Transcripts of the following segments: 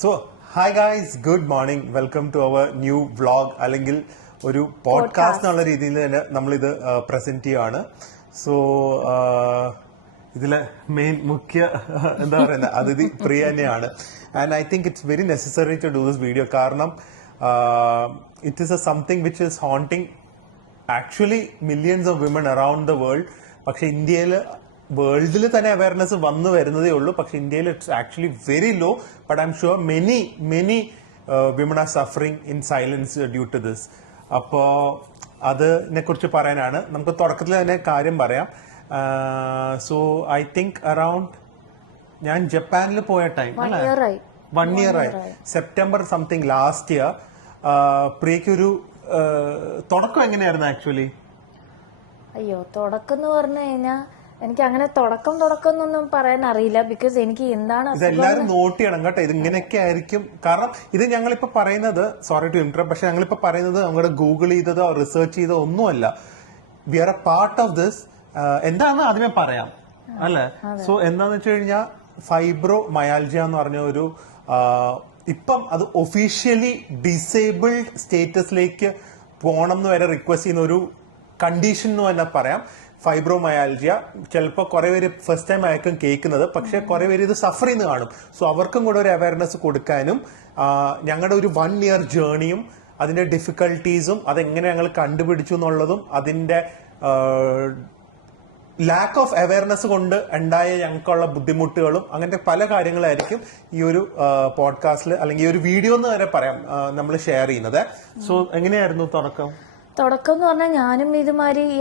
So hi guys, good morning, welcome to our new vlog, അല്ലെങ്കിൽ ഒരു podcast എന്നുള്ള രീതിയിൽ തന്നെ നമ്മളിത് പ്രസന്റ് ചെയ്യുകയാണ്. സോ ഇതിലെ മെയിൻ മുഖ്യ എന്താ പറയുന്നത് അതിഥി പ്രിയ തന്നെയാണ്. And I think it's very necessary to do this video. കാരണം it is a something which is haunting actually millions of women around the world. പക്ഷെ ഇന്ത്യയിൽ വേൾഡിൽ തന്നെ അവയർനെസ് വന്നു വരുന്നതേ ഉള്ളൂ. പക്ഷെ ഇന്ത്യയിൽ it's actually very low. But I am sure many women are suffering in silence due to this. അപ്പോ അതിനെ കുറിച്ച് പറയാനാണ്. നമുക്ക് തുടക്കത്തിൽ തന്നെ കാര്യം പറയാം. സോ ഐ തിങ്ക് അറൌണ്ട് ഞാൻ ജപ്പാനിൽ പോയ ടൈം 1 year ആയി, സെപ്റ്റംബർ സംതിങ് ലാസ്റ്റ് ഇയർ. പ്രിയക്കൊരു തുടക്കം എങ്ങനെയായിരുന്നു ആക്ച്വലി? അയ്യോ, തുടക്കം എന്ന് പറഞ്ഞു കഴിഞ്ഞാൽ എനിക്ക് അങ്ങനെ തുടക്കം എന്നൊന്നും പറയാൻ അറിയില്ല. ബിക്കോസ് എനിക്ക് എന്താണ് ഇതെല്ലാരും നോട്ട് ചെയ്യണം കേട്ടോ. ഇത് ഇങ്ങനെയൊക്കെ ആയിരിക്കും. കാരണം ഇത് ഞങ്ങളിപ്പോ പറയുന്നത്, സോറി ടു ഇന്ററപ്റ്റ്, പക്ഷെ ഞങ്ങളിപ്പോ പറയുന്നത് നമ്മുടെ ഗൂഗിൾ ചെയ്തതോ റിസർച്ച് ചെയ്തോ ഒന്നുമല്ല. We are a part of this. എന്താണെന്ന് ആദ്യമേ പറയാം അല്ലെ? സോ എന്താന്ന് വെച്ച് കഴിഞ്ഞാൽ ഫൈബ്രോ മയാൽജിയ എന്ന് പറഞ്ഞ ഒരു ഇപ്പം അത് ഒഫീഷ്യലി ഡിസേബിൾഡ് സ്റ്റേറ്റസിലേക്ക് പോകണം എന്ന് വരെ റിക്വസ്റ്റ് ചെയ്യുന്ന ഒരു കണ്ടീഷൻ എന്ന് തന്നെ പറയാം. ഫൈബ്രോമയാൽജിയ ചിലപ്പോൾ കുറെ പേര് ഫസ്റ്റ് ടൈം ആയിരിക്കും കേൾക്കുന്നത്, പക്ഷെ കുറെ പേര് ഇത് സഫർ ചെയ്യുന്ന കാണും. സോ അവർക്കും കൂടെ ഒരു അവയർനെസ് കൊടുക്കാനും ഞങ്ങളുടെ ഒരു 1 year ജേർണിയും അതിന്റെ ഡിഫിക്കൽട്ടീസും അതെങ്ങനെ ഞങ്ങൾ കണ്ടുപിടിച്ചു എന്നുള്ളതും അതിന്റെ ലാക്ക് ഓഫ് അവയർനെസ് കൊണ്ട് ഉണ്ടായ ഞങ്ങൾക്കുള്ള ബുദ്ധിമുട്ടുകളും അങ്ങനത്തെ പല കാര്യങ്ങളായിരിക്കും ഈ ഒരു പോഡ്കാസ്റ്റിൽ അല്ലെങ്കിൽ ഈ ഒരു വീഡിയോ എന്ന് വരെ പറയാം നമ്മൾ ഷെയർ ചെയ്യുന്നത്. സോ എങ്ങനെയായിരുന്നു തുടക്കം എന്ന് പറഞ്ഞാൽ ഞാനും ഇതുമാതിരി ഈ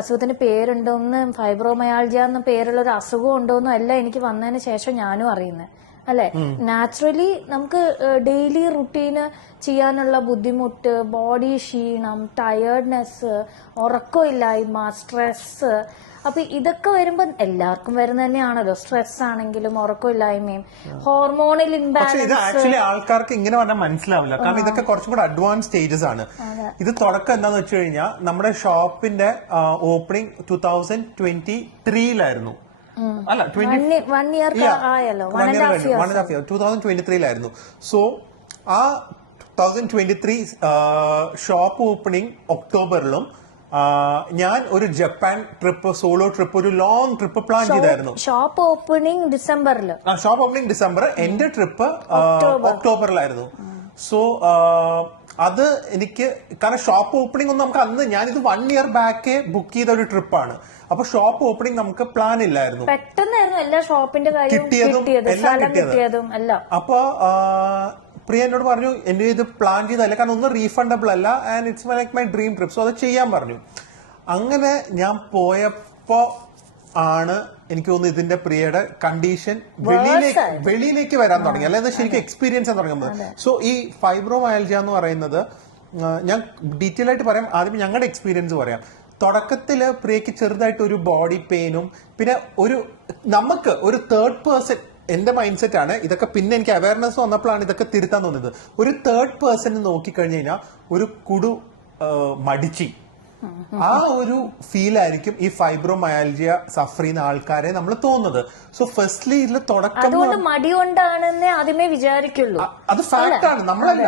അസുഖത്തിന് പേരുണ്ടോന്ന്, ഫൈബ്രോമയാൾജിയ എന്ന പേരുള്ള ഒരു അസുഖം ഉണ്ടോന്നും അല്ല എനിക്ക് വന്നതിന് ശേഷം ഞാനും അറിയുന്നത്. അല്ലെ, നാച്ചുറലി നമുക്ക് ഡെയിലി റുട്ടീന് ചെയ്യാനുള്ള ബുദ്ധിമുട്ട്, ബോഡി ക്ഷീണം, ടയേർഡ്നെസ്, ഉറക്കമില്ലായ്മ, സ്ട്രെസ്. അപ്പൊ ഇതൊക്കെ വരുമ്പോ എല്ലാവർക്കും വരുന്ന തന്നെയാണല്ലോ. സ്ട്രെസ് ആണെങ്കിലും ഉറക്കമില്ലായ്മയും ഹോർമോണൽ ഇംബാലൻസ്. ആക്ച്വലി ആൾക്കാർക്ക് ഇങ്ങനെ പറഞ്ഞാൽ മനസ്സിലാവില്ല. കാരണം ഇതൊക്കെ കുറച്ചും കൂടെ അഡ്വാൻസ് സ്റ്റേജസ് ആണ്. ഇത് തുടക്കം എന്താന്ന് വെച്ച് കഴിഞ്ഞാൽ നമ്മുടെ ഷോപ്പിന്റെ ഓപ്പണിംഗ് 2023 അല്ല 2023 സോ ആ 2023 ഷോപ്പ് ഓപ്പണിംഗ് ഒക്ടോബറിലും ഞാൻ ഒരു ജപ്പാൻ ട്രിപ്പ്, സോളോ ട്രിപ്പ്, ഒരു ലോങ് ട്രിപ്പ് പ്ലാൻ ചെയ്തായിരുന്നു. ഷോപ്പ് ഓപ്പണിംഗ് ഡിസംബർ, എന്റെ ട്രിപ്പ് ഒക്ടോബറിലായിരുന്നു. സോ അത് എനിക്ക് കാരണം ഷോപ്പ് ഓപ്പണിംഗ് ഒന്നും നമുക്ക് അന്ന് ഞാനിത് 1 year ബാക്ക് ബുക്ക് ചെയ്ത ഒരു ട്രിപ്പാണ്. അപ്പൊ ഷോപ്പ് ഓപ്പണിംഗ് നമുക്ക് പ്ലാൻ ഇല്ലായിരുന്നു. പെട്ടെന്നായിരുന്നു എല്ലാ ഷോപ്പിന്റെ കിട്ടിയതും എല്ലാം. അപ്പൊ പ്രിയ എന്നോട് പറഞ്ഞു എന്റെ ഇത് പ്ലാൻ ചെയ്തല്ല, കാരണം ഒന്നും റീഫണ്ടബിൾ അല്ല, and it's like my dream trip. So അത് ചെയ്യാൻ പറഞ്ഞു. അങ്ങനെ ഞാൻ പോയപ്പോ ആണ് എനിക്ക് തോന്നുന്നു ഇതിന്റെ പ്രിയയുടെ കണ്ടീഷൻ വെളിയിലേക്ക് വരാൻ തുടങ്ങി, അല്ലെങ്കിൽ ശരിക്കും എക്സ്പീരിയൻസ് ചെയ്യാൻ തുടങ്ങുന്നത്. സോ ഈ ഫൈബ്രോമയാൽജിയ എന്ന് പറയുന്നത് ഞാൻ ഡീറ്റെയിൽ ആയിട്ട് പറയാം. ആദ്യം ഞങ്ങളുടെ എക്സ്പീരിയൻസ് പറയാം. തുടക്കത്തില് പ്രിയക്ക് ചെറുതായിട്ട് ഒരു ബോഡി പെയിനും, പിന്നെ നമുക്ക് ഒരു തേർഡ് പേഴ്സൺ, എന്റെ മൈൻഡ് സെറ്റ് ആണ് ഇതൊക്കെ, പിന്നെ എനിക്ക് അവയർനെസ് വന്നപ്പോഴാണ് ഇതൊക്കെ തിരുത്താൻ തോന്നുന്നത്. ഒരു തേർഡ് പേഴ്സൺ നോക്കിക്കഴിഞ്ഞു കഴിഞ്ഞാൽ ഒരു കുടു മടിച്ചി, ആ ഒരു ഫീൽ ആയിരിക്കും ഈ ഫൈബ്രോമയാൽജിയ സഫർ ചെയ്യുന്ന ആൾക്കാരെ നമ്മൾ തോന്നുന്നത്. സോ ഫസ്റ്റ്ലി ഇതിൽ തുടക്കം മടികൊണ്ടാണെന്ന് ആദ്യമേ വിചാരിക്കുള്ളൂ. അത് ഫാക്ട് ആണ്. നമ്മളല്ല,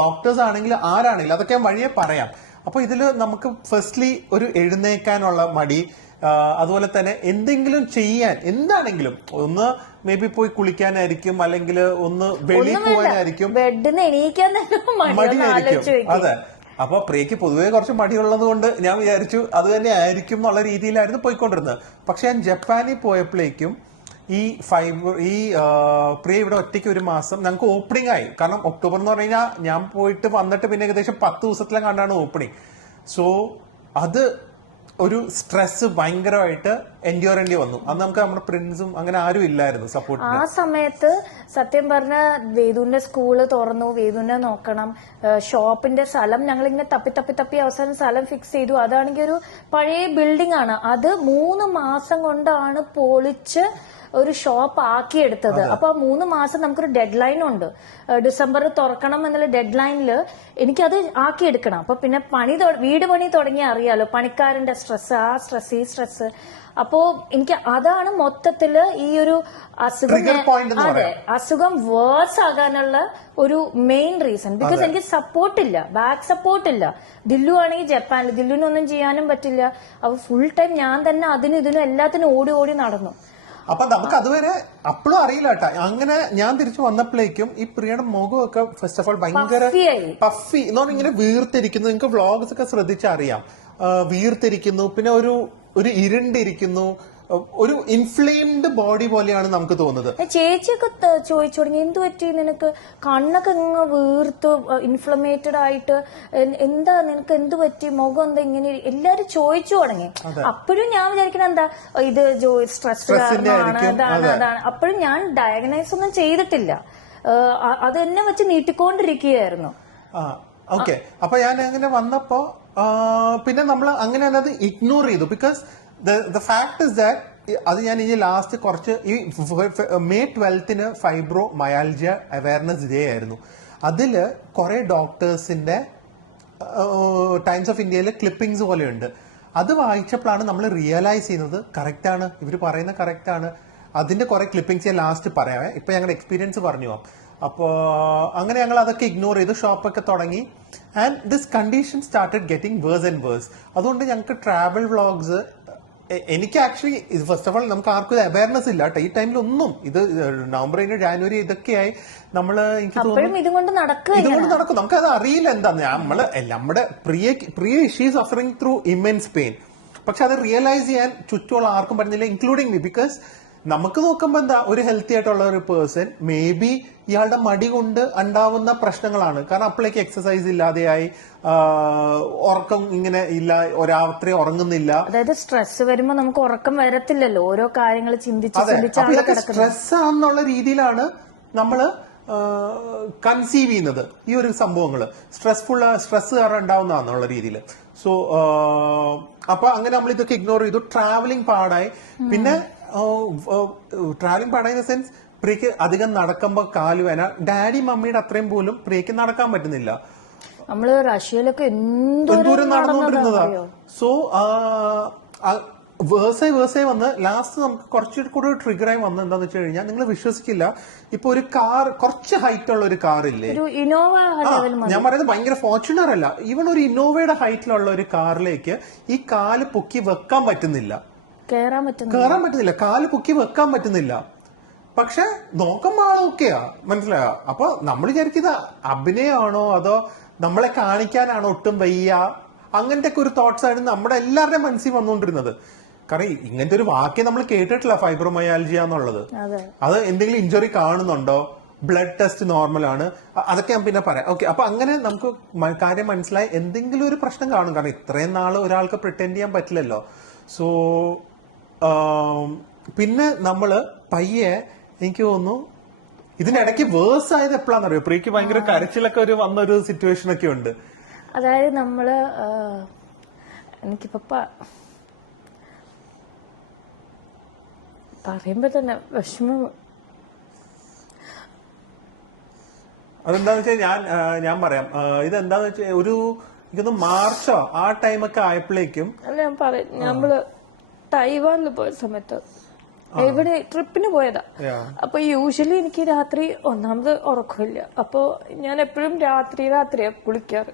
ഡോക്ടേഴ്സ് ആണെങ്കിലും ആരാണെങ്കിലും അതൊക്കെ ഞാൻ വഴിയെ പറയാം. അപ്പൊ ഇതില് നമുക്ക് ഫസ്റ്റ്ലി ഒരു എഴുന്നേക്കാനുള്ള മടി, അതുപോലെ തന്നെ എന്തെങ്കിലും ചെയ്യാൻ, എന്താണെങ്കിലും ഒന്ന് മേ ബി പോയി കുളിക്കാനായിരിക്കും, അല്ലെങ്കിൽ ഒന്ന് വെളിയിൽ പോകാനായിരിക്കും, മടിയായിരിക്കും. അതെ. അപ്പൊ പ്രിയക്ക് പൊതുവേ കുറച്ച് മടിയുള്ളത് കൊണ്ട് ഞാൻ വിചാരിച്ചു അത് തന്നെ ആയിരിക്കും എന്നുള്ള രീതിയിലായിരുന്നു പോയിക്കൊണ്ടിരുന്നത്. പക്ഷെ ഞാൻ ജപ്പാനിൽ പോയപ്പോഴേക്കും ഈ പ്രിയ ഇവിടെ ഒറ്റയ്ക്ക് ഒരു മാസം ഞങ്ങൾക്ക് ഓപ്പണിംഗ് ആയി. കാരണം ഒക്ടോബർ എന്ന് പറഞ്ഞു കഴിഞ്ഞാൽ ഞാൻ പോയിട്ട് വന്നിട്ട് പിന്നെ ഏകദേശം 10 ദിവസത്തിലും കണ്ടാണ് ഓപ്പണിംഗ്. സോ അത് ഒരു സ്ട്രെസ് ഭയങ്കരമായിട്ട് എൻഡ്യൂർ ചെയ്യേണ്ടി വന്നു. അന്ന് നമുക്ക് നമ്മുടെ പ്രിൻസും അങ്ങനെ ആരും ഇല്ലായിരുന്നു സപ്പോർട്ട്. ആ സമയത്ത് സത്യം പറഞ്ഞ വേദുവിന്റെ സ്കൂള് തുറന്നു, വേദുവിനെ നോക്കണം, ഷോപ്പിന്റെ സ്ഥലം ഞങ്ങളിങ്ങനെ തപ്പി അവസാനം സ്ഥലം ഫിക്സ് ചെയ്തു. അതാണെങ്കിൽ ഒരു പഴയ ബിൽഡിംഗ് ആണ്. അത് 3 മാസം കൊണ്ടാണ് പൊളിച്ച് ഒരു ഷോപ്പ് ആക്കിയെടുത്തത്. അപ്പൊ 3 മാസം നമുക്കൊരു ഡെഡ് ലൈൻ ഉണ്ട്. ഡിസംബറിൽ തുറക്കണം എന്നുള്ള ഡെഡ് ലൈനിൽ എനിക്കത് ആക്കിയെടുക്കണം. അപ്പൊ പിന്നെ വീട് പണി തുടങ്ങിയാൽ അറിയാലോ, പണിക്കാരന്റെ സ്ട്രെസ്, ആ സ്ട്രെസ്, ഈ സ്ട്രെസ്. അപ്പോ എനിക്ക് അതാണ് മൊത്തത്തില് ഈ ഒരു അസുഖം വേഴ്സ് ആകാനുള്ള ഒരു മെയിൻ റീസൺ. ബിക്കോസ് എനിക്ക് സപ്പോർട്ടില്ല, ബാക്ക് സപ്പോർട്ടില്ല. ദില്ലു ആണെങ്കിൽ ജപ്പാനിൽ, ദില്ലുവിനൊന്നും ചെയ്യാനും പറ്റില്ല. അപ്പൊ ഫുൾ ടൈം ഞാൻ തന്നെ അതിനും ഇതിനും എല്ലാത്തിനും ഓടി ഓടി നടന്നു. അപ്പൊ നമുക്ക് അതുവരെ അപ്പോഴും അറിയില്ല കേട്ടാ. അങ്ങനെ ഞാൻ തിരിച്ചു വന്നപ്പോഴേക്കും ഈ പ്രിയയുടെ മുഖമൊക്കെ ഫസ്റ്റ് ഓഫ് ഓൾ ഭയങ്കര പഫി എന്ന് പറഞ്ഞാൽ ഇങ്ങനെ വീർത്തിരിക്കുന്നു. നിങ്ങൾക്ക് വ്ളോഗ്സ് ഒക്കെ ശ്രദ്ധിച്ചറിയാം, വീർത്തിരിക്കുന്നു. പിന്നെ ഒരു ഇരുണ്ടിരിക്കുന്നു, ഒരു ഇൻഫ്ലെയിംഡ് ബോഡി പോലെയാണ് നമുക്ക് തോന്നുന്നത്. ചേച്ചിയൊക്കെ ചോദിച്ചു തുടങ്ങി, എന്ത് പറ്റി നിനക്ക്, കണ്ണൊക്കെ ഇങ്ങ് വീർത്ത് ഇൻഫ്ലമേറ്റഡ് ആയിട്ട്, എന്താ നിനക്ക് എന്ത് പറ്റി, മുഖം എന്താ ഇങ്ങനെ, എല്ലാരും ചോദിച്ചു തുടങ്ങി. അപ്പോഴും ഞാൻ വിചാരിക്കണ എന്താ ഇത് സ്ട്രെസ് കാരണമാണ്, അതാണ്. അപ്പോഴും ഞാൻ ഡയഗ്നൈസ് ഒന്നും ചെയ്തിട്ടില്ല, അത് എന്നെ വെച്ച് നീട്ടിക്കൊണ്ടിരിക്കുകയായിരുന്നു. ഓക്കെ, അപ്പൊ ഞാൻ അങ്ങനെ വന്നപ്പോ പിന്നെ നമ്മൾ അങ്ങനെ അത് ഇഗ്നോർ ചെയ്തു. Because the fact is that അത് ഞാൻ ഇനി ലാസ്റ്റ് കുറച്ച് ഈ May 12 ഫൈബ്രോ മയാൽജിയ അവയർനെസ് ഡേ ആയിരുന്നു. അതില് കുറെ ഡോക്ടേഴ്സിന്റെ ടൈംസ് ഓഫ് ഇന്ത്യയിലെ ക്ലിപ്പിംഗ്സ് പോലെയുണ്ട്. അത് വായിച്ചപ്പോഴാണ് നമ്മൾ റിയലൈസ് ചെയ്യുന്നത് കറക്റ്റാണ്, ഇവർ പറയുന്ന കറക്റ്റാണ്. അതിന്റെ കുറെ ക്ലിപ്പിംഗ്സ് ഞാൻ ലാസ്റ്റ് പറയാമേ. ഇപ്പൊ ഞങ്ങളുടെ എക്സ്പീരിയൻസ് പറഞ്ഞു. അപ്പോൾ അങ്ങനെ ഞങ്ങൾ അതൊക്കെ ഇഗ്നോർ ചെയ്തു, ഷോപ്പൊക്കെ തുടങ്ങി. And this condition started getting worse and worse. അതുകൊണ്ട് ഞങ്ങൾക്ക് ട്രാവൽ വ്ളോഗ്സ്, എനിക്ക് ആക്ച്വലി ഫസ്റ്റ് ഓഫ് ഓൾ നമുക്ക് ആർക്കും അവയർനെസ് ഇല്ല കേട്ടോ ഈ ടൈമിലൊന്നും. ഇത് നവംബർ കഴിഞ്ഞ് ജാനുവരി ഇതൊക്കെയായി നമ്മള്, എനിക്ക് തോന്നുന്നു ഇതുകൊണ്ട് നടക്കും. നമുക്ക് അത് അറിയില്ല എന്താന്ന്. നമ്മുടെ Priya she's suffering through immense pain. പക്ഷെ അത് റിയലൈസ് ചെയ്യാൻ ചുറ്റുമുള്ള ആർക്കും പറ്റുന്നില്ല, ഇൻക്ലൂഡിങ് മീ. ബിക്കോസ് നമുക്ക് നോക്കുമ്പോ എന്താ, ഒരു ഹെൽത്തി ആയിട്ടുള്ള ഒരു പേഴ്സൺ മേ ബി ഇയാളുടെ മടി കൊണ്ട് ഉണ്ടാവുന്ന പ്രശ്നങ്ങളാണ്. കാരണം അപ്പോഴേക്ക് എക്സസൈസ് ഇല്ലാതെയായി, ഉറക്കം ഇങ്ങനെ ഇല്ല, രാത്രി ഉറങ്ങുന്നില്ല. അതായത് സ്ട്രെസ് വരുമ്പോ നമുക്ക് ഉറക്കം വരത്തില്ലല്ലോ, ഓരോ കാര്യങ്ങൾ ചിന്തിച്ച് സ്ട്രെസ് ആണെന്നുള്ള രീതിയിലാണ് നമ്മള് കൺസീവ് ചെയ്യുന്നത് ഈ ഒരു സംഭവങ്ങള്. സ്ട്രെസ് കാരണം ഉണ്ടാവുന്നതാന്നുള്ള രീതിയിൽ. സോ അപ്പൊ അങ്ങനെ നമ്മൾ ഇതൊക്കെ ഇഗ്നോർ ചെയ്തു. ട്രാവലിംഗ് പാടായി. പിന്നെ ട്രാവലിംഗ് പാടായ സെൻസ് പ്രിയക്ക് അധികം നടക്കുമ്പോ കാലുവേന, ഡാഡി മമ്മിയുടെ അത്രയും പോലും പ്രിയക്ക് നടക്കാൻ പറ്റുന്നില്ല. നമ്മള് റഷ്യയിലൊക്കെ എന്തോരം നടന്നുകൊണ്ടിരുന്നതാ. സോ വേഴ്സായി വന്ന് ലാസ്റ്റ് നമുക്ക് കുറച്ചുകൂടെ ട്രിഗറായി വന്ന് എന്താന്ന് വെച്ച് കഴിഞ്ഞാൽ, നിങ്ങൾ വിശ്വസിക്കില്ല, ഇപ്പൊ ഒരു കാർ, കുറച്ച് ഹൈറ്റ് ഉള്ള ഒരു കാർ ഇല്ലേ, ഞാൻ പറയുന്നത് ഭയങ്കര ഫോർച്യൂണർ അല്ല, ഈവൻ ഒരു ഇന്നോവയുടെ ഹൈറ്റിലുള്ള ഒരു കാറിലേക്ക് ഈ കാല് പൊക്കി വെക്കാൻ പറ്റുന്നില്ല, കയറാൻ പറ്റുന്നില്ല, കാല് പൊക്കി വെക്കാൻ പറ്റുന്നില്ല. പക്ഷെ നോക്കുമ്പോ ആളൊക്കെയാ, മനസ്സിലായോ? അപ്പൊ നമ്മൾ വിചാരിക്കുന്നത് അഭിനയമാണോ അതോ നമ്മളെ കാണിക്കാനാണോ, ഒട്ടും വയ്യ, അങ്ങനത്തെ ഒക്കെ ഒരു തോട്ട്സ് ആണ് നമ്മുടെ എല്ലാവരുടെയും മനസ്സിൽ വന്നുകൊണ്ടിരുന്നത്. കാരണം ഇങ്ങനത്തെ ഒരു വാക്യം നമ്മൾ കേട്ടിട്ടില്ല, ഫൈബ്രോമയാൽജിയ എന്നുള്ളത്. അത് എന്തെങ്കിലും ഇഞ്ചുറി കാണുന്നുണ്ടോ, ബ്ലഡ് ടെസ്റ്റ് നോർമൽ ആണ്, അതൊക്കെ ഞാൻ പിന്നെ പറയാം. ഓക്കെ, അപ്പൊ അങ്ങനെ നമുക്ക് കാര്യം മനസ്സിലായി, എന്തെങ്കിലും ഒരു പ്രശ്നം കാണും. കാരണം ഇത്രയും നാള് ഒരാൾക്ക് പ്രിറ്റൻഡ് ചെയ്യാൻ പറ്റില്ലല്ലോ. സോ പിന്നെ നമ്മള് പയ്യെ, എനിക്ക് തോന്നുന്നു ഇതിനിടയ്ക്ക് വേഴ്സ് ആയത് എപ്പോഴാണെന്നറിയോ, പ്രിയക്ക് ഭയങ്കര കരച്ചിലൊക്കെ വന്നൊരു സിറ്റുവേഷൻ ഒക്കെ ഉണ്ട്. അതായത് നമ്മള്, എനിക്കിപ്പോ പറയുമ്പോ തന്നെ വിഷമം. അതെന്താന്ന് വെച്ചാൽ ഞാൻ പറയാം. ഇതെന്താന്ന് വെച്ചാൽ എനിക്കൊന്ന് മാർച്ചോ ആ ടൈമൊക്കെ ആയപ്പോഴേക്കും, ഞാൻ പറയാം, നമ്മള് തൈവാനിൽ പോയ സമയത്ത് ഇവിടെ ട്രിപ്പിന് പോയതാ. അപ്പൊ യൂഷ്വലി എനിക്ക് രാത്രി ഒന്നാമത് ഉറക്കമില്ല. അപ്പൊ ഞാൻ എപ്പോഴും രാത്രിയാ കുളിക്കാറ്.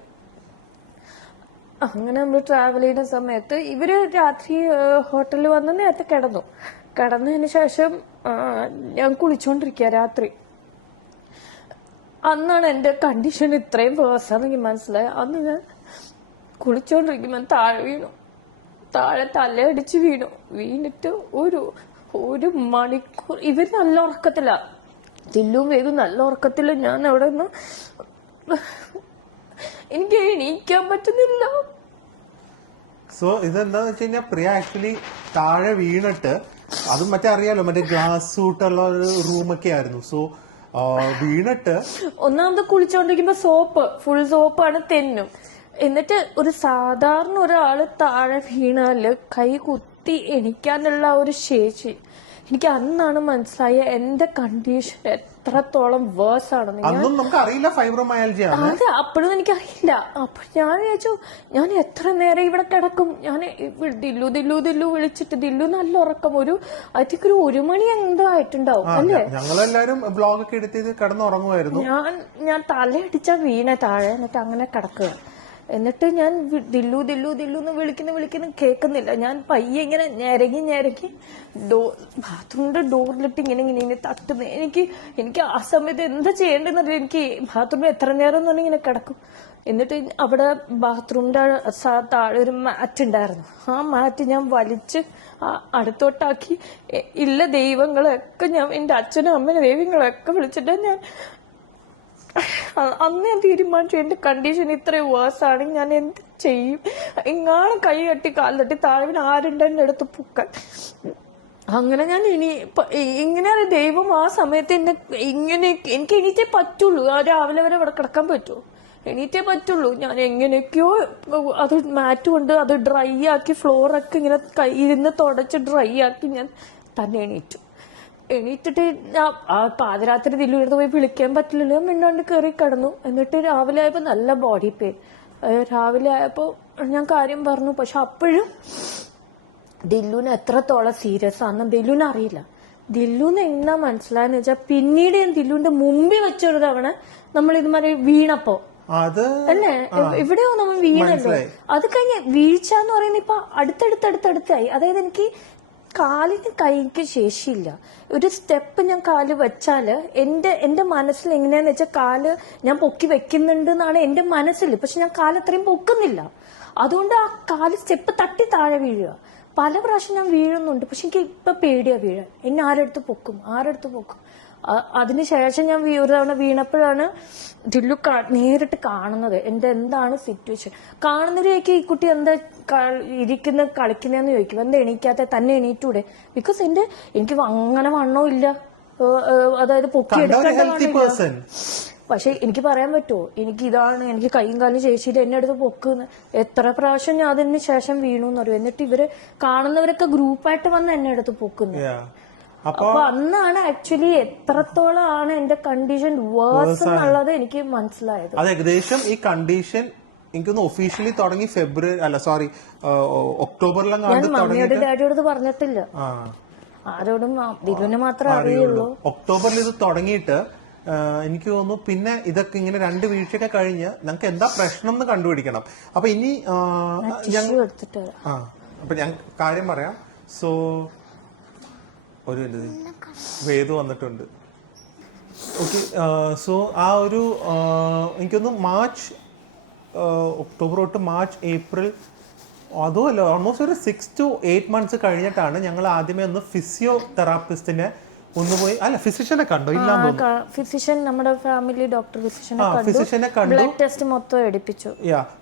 അങ്ങനെ നമ്മൾ ട്രാവൽ ചെയ്യുന്ന സമയത്ത് ഇവര് രാത്രി ഹോട്ടലിൽ വന്ന് നേരത്തെ കിടന്നതിന് ശേഷം ഞാൻ കുളിച്ചോണ്ടിരിക്കുക രാത്രി. അന്നാണ് എന്റെ കണ്ടീഷൻ ഇത്രയും വേഴ്സാന്ന് മനസ്സിലായ. അന്ന് ഞാൻ കുളിച്ചോണ്ടിരിക്കുമ്പോ താഴെ തലയടിച്ച് വീണിട്ട് ഒരു മണിക്കൂർ ഇവര് നല്ല ഉറക്കത്തില്ല, ദില്ലും വേഗം നല്ല ഉറക്കത്തില്ല. ഞാൻ അവിടെ നിന്ന് എനിക്ക് എണീക്കാൻ പറ്റുന്നില്ല. സോ ഇതെന്താന്ന് വെച്ച് കഴിഞ്ഞാൽ, പ്രിയ ആക്ച്വലി താഴെ വീണിട്ട്, അതും മറ്റേ അറിയാലോ, മറ്റേ ഗ്ലാസ് സൂട്ടുള്ള ഒരു റൂമൊക്കെ ആയിരുന്നു. സോ വീണിട്ട് ഒന്നാമത് കുളിച്ചോണ്ടിരിക്കുമ്പോ ഫുൾ സോപ്പാണ് തെന്നും. എന്നിട്ട് ഒരു സാധാരണ ഒരാള് താഴെ വീണാല് കൈ കുത്തി എണിക്കാനുള്ള ഒരു ശേഷി എനിക്ക് അന്നാണ് മനസ്സിലായ എന്റെ കണ്ടീഷൻ എത്രത്തോളം വേഴ്സ് ആണെന്ന്. അന്നും നമുക്ക് അറിയില്ല ഫൈബ്രോമയാൽജിയ ആണ്. അതെ, അപ്പോഴും എനിക്കറിയില്ല. അപ്പൊ ഞാൻ വിചാരിച്ചു ഞാൻ എത്ര നേരം ഇവിടെ കിടക്കും. ഞാൻ ദില്ലു ദില്ലു ദില്ലു വിളിച്ചിട്ട് ദില്ലു നല്ല ഉറക്കം, ഐ തിങ്ക് ഒരു 1 മണി എന്തോ ആയിട്ടുണ്ടാവും അല്ലേ. ഞങ്ങളെല്ലാരും ബ്ലോഗ് ഒക്കെ എടുത്ത് കിടന്നുറങ്ങുമായിരുന്നു. ഞാൻ തലയടിച്ചാ വീണ താഴെ, എന്നിട്ട് അങ്ങനെ കിടക്കുക. എന്നിട്ട് ഞാൻ ദില്ലു ദില്ലു ദില്ലു എന്ന് വിളിക്കുന്നു കേൾക്കുന്നില്ല. ഞാൻ പയ്യെ ഇങ്ങനെ ഞരങ്ങി ബാത്റൂമിന്റെ ഡോറിലിട്ട് ഇങ്ങനെ തട്ടുന്നു. എനിക്ക് ആ സമയത്ത് എന്താ ചെയ്യേണ്ടതെന്നറിയില്ല. എനിക്ക് ബാത്റൂമിൽ എത്ര നേരം എന്ന് പറഞ്ഞാൽ ഇങ്ങനെ കിടക്കും. എന്നിട്ട് അവിടെ ബാത്റൂമിന്റെ താഴെ ഒരു മാറ്റ് ഉണ്ടായിരുന്നു. ആ മാറ്റ് ഞാൻ വലിച്ച് അടുത്തോട്ടാക്കി. ഇല്ല ദൈവങ്ങളെയൊക്കെ ഞാൻ എന്റെ അച്ഛനും അമ്മയും ദൈവങ്ങളെയൊക്കെ വിളിച്ചിട്ട് ഞാൻ അന്ന് ഞാൻ തീരുമാനിച്ചു എന്റെ കണ്ടീഷൻ ഇത്രയും വേഴ്സാണ്, ഞാൻ എന്ത് ചെയ്യും. എങ്ങാനും കൈ കട്ടി കാൽ തട്ടി താഴെ ആരുണ്ട് എന്റെ അടുത്ത് പൊക്കാൻ. അങ്ങനെ ഞാൻ ഇങ്ങനെ ദൈവം ആ സമയത്ത് എന്നെ എനിക്ക് എണീറ്റേ പറ്റുള്ളൂ. രാവിലെ വരെ ഇവിടെ കിടക്കാൻ പറ്റുമോ? എണീറ്റേ പറ്റുള്ളൂ. ഞാൻ എങ്ങനെയൊക്കെയോ അത് മാറ്റ് കൊണ്ട് അത് ഡ്രൈ ആക്കി, ഫ്ലോറൊക്കെ ഇങ്ങനെ ഇരുന്ന് തുടച്ച് ഡ്രൈ ആക്കി ഞാൻ തന്നെ എണീറ്റിട്ട് പാതിരാത്രി ദില്ലുവിടുന്ന് പോയി വിളിക്കാൻ പറ്റില്ലല്ലോ, മിണ്ടാണ്ട് കയറി കിടന്നു. എന്നിട്ട് രാവിലെ ആയപ്പോ നല്ല ബോഡി പെയിൻ. രാവിലെ ആയപ്പോ ഞാൻ കാര്യം പറഞ്ഞു. പക്ഷെ അപ്പോഴും ദില്ലുവിന് എത്രത്തോളം സീരിയസ് ആണെന്ന് ദില്ലുവിന് അറിയില്ല. ദില്ലുന്ന് എന്നാ മനസ്സിലായെന്ന് വെച്ചാൽ പിന്നീട് ഞാൻ ദില്ലുവിന്റെ മുമ്പിൽ വെച്ചൊരു തവണ നമ്മൾ ഇതുമാതിരി വീണപ്പോ അല്ലേ, എവിടെയോ നമ്മൾ വീണല്ലോ. അത് കഴിഞ്ഞ് വീഴ്ച എന്ന് പറയുന്നത് ഇപ്പൊ അടുത്തടുത്തായി. അതായത് എനിക്ക് കാലിന് കൈക്ക് ശേഷിയില്ല. ഒരു സ്റ്റെപ്പ് ഞാൻ കാല് വെച്ചാല് എന്റെ മനസ്സിൽ എങ്ങനെയാന്ന് വെച്ചാൽ കാല് ഞാൻ പൊക്കി വെക്കുന്നുണ്ട് എന്നാണ് എന്റെ മനസ്സിൽ. പക്ഷെ ഞാൻ കാല് അത്രയും പൊക്കുന്നില്ല. അതുകൊണ്ട് ആ കാല് സ്റ്റെപ്പ് തട്ടി താഴെ വീഴുക. പല പ്രാവശ്യം ഞാൻ വീഴുന്നുണ്ട്. പക്ഷെ എനിക്ക് ഇപ്പൊ പേടിയാ വീഴാൻ. എന്നെ ആരെടുത്ത് പൊക്കും. അതിനുശേഷം ഞാൻ ഒരു തവണ വീണപ്പോഴാണ് ദില്ലു നേരിട്ട് കാണുന്നത് എന്റെ എന്താണ് സിറ്റുവേഷൻ. കാണുന്നവരേക്ക് ഈ കുട്ടി എന്താ കളിക്കുന്നതെന്ന് ചോദിക്കും. എന്താ എണീക്കാത്ത, തന്നെ എണീറ്റൂടെ? ബിക്കോസ് എനിക്ക് അങ്ങനെ വണ്ണവും ഇല്ല, അതായത് പൊക്കിയെടുക്കാൻ. പക്ഷെ എനിക്ക് പറയാൻ പറ്റുമോ എനിക്ക് കൈയും കാലും ശേഷിയില്ല, എന്നെ അടുത്ത് പൊക്കുന്ന്. എത്ര പ്രാവശ്യം ഞാൻ അതിന് ശേഷം വീണു എന്നറിയും. എന്നിട്ട് ഇവര് കാണുന്നവരൊക്കെ ഗ്രൂപ്പായിട്ട് വന്ന് എന്നെ അടുത്ത് പൊക്കുന്നു. അപ്പൊ അന്നാണ് ആക്ച്വലി എത്രത്തോളം ആണ് എന്റെ കണ്ടീഷൻ വേഴ്സ് എന്നുള്ളത് എനിക്ക് മനസ്സിലായത്. അത് ഏകദേശം ഈ കണ്ടീഷൻ എനിക്കൊന്ന് ഒഫീഷ്യലി തുടങ്ങി ഒക്ടോബറിലാണ്. മമ്മിയോട് ഡാഡിയോട് പറഞ്ഞിട്ടില്ല, ആരോടും, ദിലുവിനെ മാത്രമേ അറിയുള്ളൂ. ഒക്ടോബറിൽ ഇത് തുടങ്ങിയിട്ട് എനിക്ക് തോന്നുന്നു പിന്നെ ഇതൊക്കെ ഇങ്ങനെ 2 വീഴ്ചയൊക്കെ കഴിഞ്ഞ് ഞങ്ങൾക്ക് എന്താ പ്രശ്നം എന്ന് കണ്ടുപിടിക്കണം. അപ്പൊ ഇനി അപ്പൊ ഞാൻ കാര്യം പറയാം. സോ ഒരു വേദു വന്നിട്ടുണ്ട്. ഓക്കെ, സോ ആ ഒരു എനിക്കൊന്ന് ഒക്ടോബർ തൊട്ട് മാർച്ച് ഏപ്രിൽ അതുമല്ല ഓൾമോസ്റ്റ് ഒരു 6 to 8 months കഴിഞ്ഞിട്ടാണ് ഞങ്ങൾ ആദ്യമേ ഒന്ന് ഫിസിയോതെറാപ്പിസ്റ്റിനെ ഒന്നുപോയി ഫിസിഷ്യനെ കണ്ടോ? ഫിസിഷ്യൻ നമ്മുടെ ഫാമിലി ഡോക്ടർ ഫിസിഷ്യനെ കണ്ടു. ബ്ലഡ് ടെസ്റ്റ് മൊത്തം എടുപ്പിച്ചു.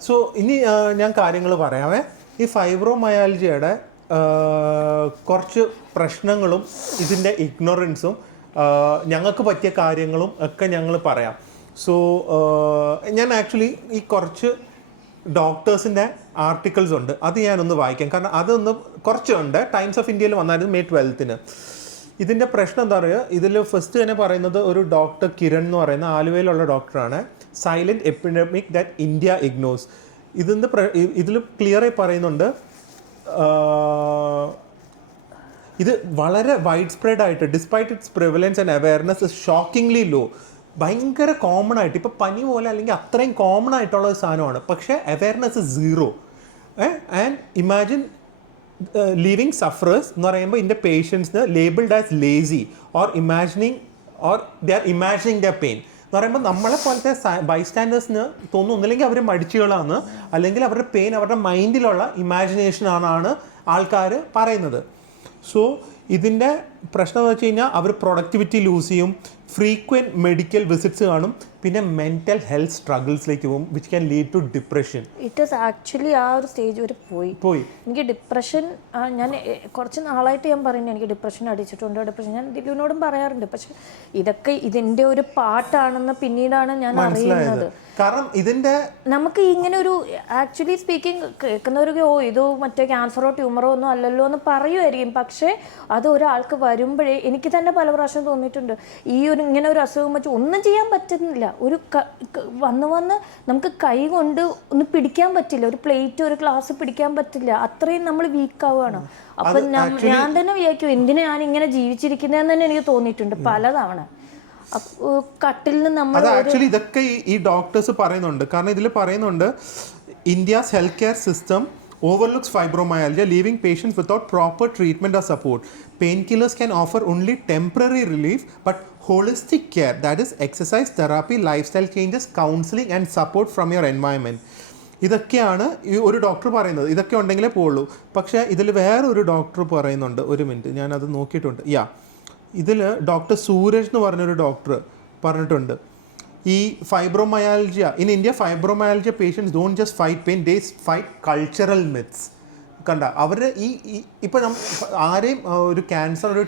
സോ ഇനി ഞാൻ കാര്യങ്ങൾ പറയാമേ. ഈ ഫൈബ്രോമയാൽജിയുടെ കുറച്ച് പ്രശ്നങ്ങളും ഇതിൻ്റെ ഇഗ്നോറൻസും ഞങ്ങൾക്ക് പറ്റിയ കാര്യങ്ങളും ഒക്കെ ഞങ്ങൾ പറയാം. സോ ഞാൻ ആക്ച്വലി ഈ കുറച്ച് ഡോക്ടേഴ്സിൻ്റെ ആർട്ടിക്കിൾസ് ഉണ്ട്, അത് ഞാനൊന്ന് വായിക്കാം. കാരണം അതൊന്ന് കുറച്ചുണ്ട്. ടൈംസ് ഓഫ് ഇന്ത്യയിൽ വന്നായിരുന്നു May 12th. ഇതിൻ്റെ പ്രശ്നം എന്താ പറയുക, ഇതിൽ ഫസ്റ്റ് തന്നെ പറയുന്നത് ഒരു ഡോക്ടർ കിരൺ എന്ന് പറയുന്ന ആലുവയിലുള്ള ഡോക്ടറാണ്. Silent epidemic that India ignores. ഇതിൽ ക്ലിയറായി പറയുന്നുണ്ട് ഇത് വളരെ വൈഡ് സ്പ്രെഡ് ആയിട്ട് despite its prevalence and awareness is shockingly low. ഭയങ്കര കോമൺ ആയിട്ട് ഇപ്പോൾ പനി പോലെ അല്ലെങ്കിൽ അത്രയും കോമൺ ആയിട്ടുള്ള ഒരു സാധനമാണ്. പക്ഷേ awareness 0. And imagine living sufferers എന്ന് പറയുമ്പോൾ ഇതിൻ്റെ പേഷ്യൻസിന് labelled as lazy or they are imagining the pain എന്ന് പറയുമ്പോൾ നമ്മളെ പോലത്തെ ബൈസ്റ്റാൻഡേഴ്സിന് തോന്നുന്നു ഒന്നില്ലെങ്കിൽ അവർ മടിച്ചുകളാണ്, അല്ലെങ്കിൽ അവരുടെ പെയിൻ അവരുടെ മൈൻഡിലുള്ള ഇമാജിനേഷനാണ് ആൾക്കാർ പറയുന്നത്. സോ ഇതിൻ്റെ പ്രശ്നം എന്ന് വെച്ച് കഴിഞ്ഞാൽ അവർ പ്രൊഡക്ടിവിറ്റി ലൂസ് ചെയ്യും, ഫ്രീക്വൻറ്റ് മെഡിക്കൽ വിസിറ്റ്സ് കാണും, പിന്നെ മെന്റൽ ഹെൽത്ത് സ്ട്രഗിൾസിലേക്ക് പോകും, which can lead to depression. It is actually ആ ഒരു സ്റ്റേജ് വരെ പോയി. എനിക്ക് ഡിപ്രഷൻ, ഞാൻ കുറച്ച് നാളായിട്ട് ഞാൻ പറയുന്നത് എനിക്ക് ഡിപ്രഷൻ അടിച്ചിട്ടുണ്ട്. ഡിപ്രഷൻ ഞാൻ ദിലുവിനോടും പറയാറുണ്ട്. പക്ഷെ ഇതൊക്കെ ഇതിന്റെ ഒരു പാർട്ടാണെന്ന് പിന്നീടാണ് ഞാൻ അറിയുന്നത്. കാരണം ഇതിന്റെ നമുക്ക് ഇങ്ങനെ ഒരു ആക്ച്വലി സ്പീക്കിംഗ് കേൾക്കുന്നവർക്ക് ഇത് മറ്റേ ക്യാൻസറോ ട്യൂമറോ ഒന്നും അല്ലല്ലോ എന്ന് പറയുമായിരിക്കും. പക്ഷേ അത് ഒരാൾക്ക് വരുമ്പോഴേ എനിക്ക് തന്നെ പല പ്രാവശ്യം തോന്നിയിട്ടുണ്ട്, ഈ ഒരു ഇങ്ങനെ ഒരു അസുഖം വെച്ച് ഒന്നും ചെയ്യാൻ പറ്റുന്നില്ല. ഒരു വന്ന് നമുക്ക് കൈ കൊണ്ട് ഒന്ന് പിടിക്കാൻ പറ്റില്ല, ഒരു പ്ലേറ്റ് ഒരു ഗ്ലാസ് പിടിക്കാൻ പറ്റില്ല, അത്രയും നമ്മൾ വീക്കാവുകയാണ്. അപ്പൊ ഞാൻ തന്നെ വിചാരിക്കും എന്തിനാ ഞാൻ ഇങ്ങനെ ജീവിച്ചിരിക്കുന്നതെന്ന് തന്നെ എനിക്ക് തോന്നിയിട്ടുണ്ട് പലതവണ. കട്ടിൽ നിന്ന് നമ്മൾ ആക്ച്വലി ഇതൊക്കെ ഈ ഡോക്ടേഴ്സ് പറയുന്നുണ്ട്. കാരണം ഇതിൽ പറയുന്നുണ്ട് India's health care system overlooks fibromyalgia, leaving patients without proper treatment or support. Painkillers can offer only temporary relief, but holistic care, that is exercise, therapy, lifestyle changes, counseling and support from your environment. ഇതൊക്കെയാണ് ഈ ഒരു doctor പറയുന്നത്. ഇതൊക്കെ ഉണ്ടെങ്കിലേ പോവുള്ളൂ. പക്ഷേ ഇതിൽ വേറൊരു ഡോക്ടർ പറയുന്നുണ്ട്, ഒരു മിനിറ്റ് ഞാനത് നോക്കിയിട്ടുണ്ട്. ഇതിൽ ഡോക്ടർ സൂരജ് എന്ന് പറഞ്ഞൊരു ഡോക്ടർ പറഞ്ഞിട്ടുണ്ട്, ഈ fibromyalgia in India, fibromyalgia patients don't just fight pain, they fight cultural myths. കണ്ട അവർ ഇപ്പോൾ ആരെയും ഒരു ക്യാൻസർ, ഒരു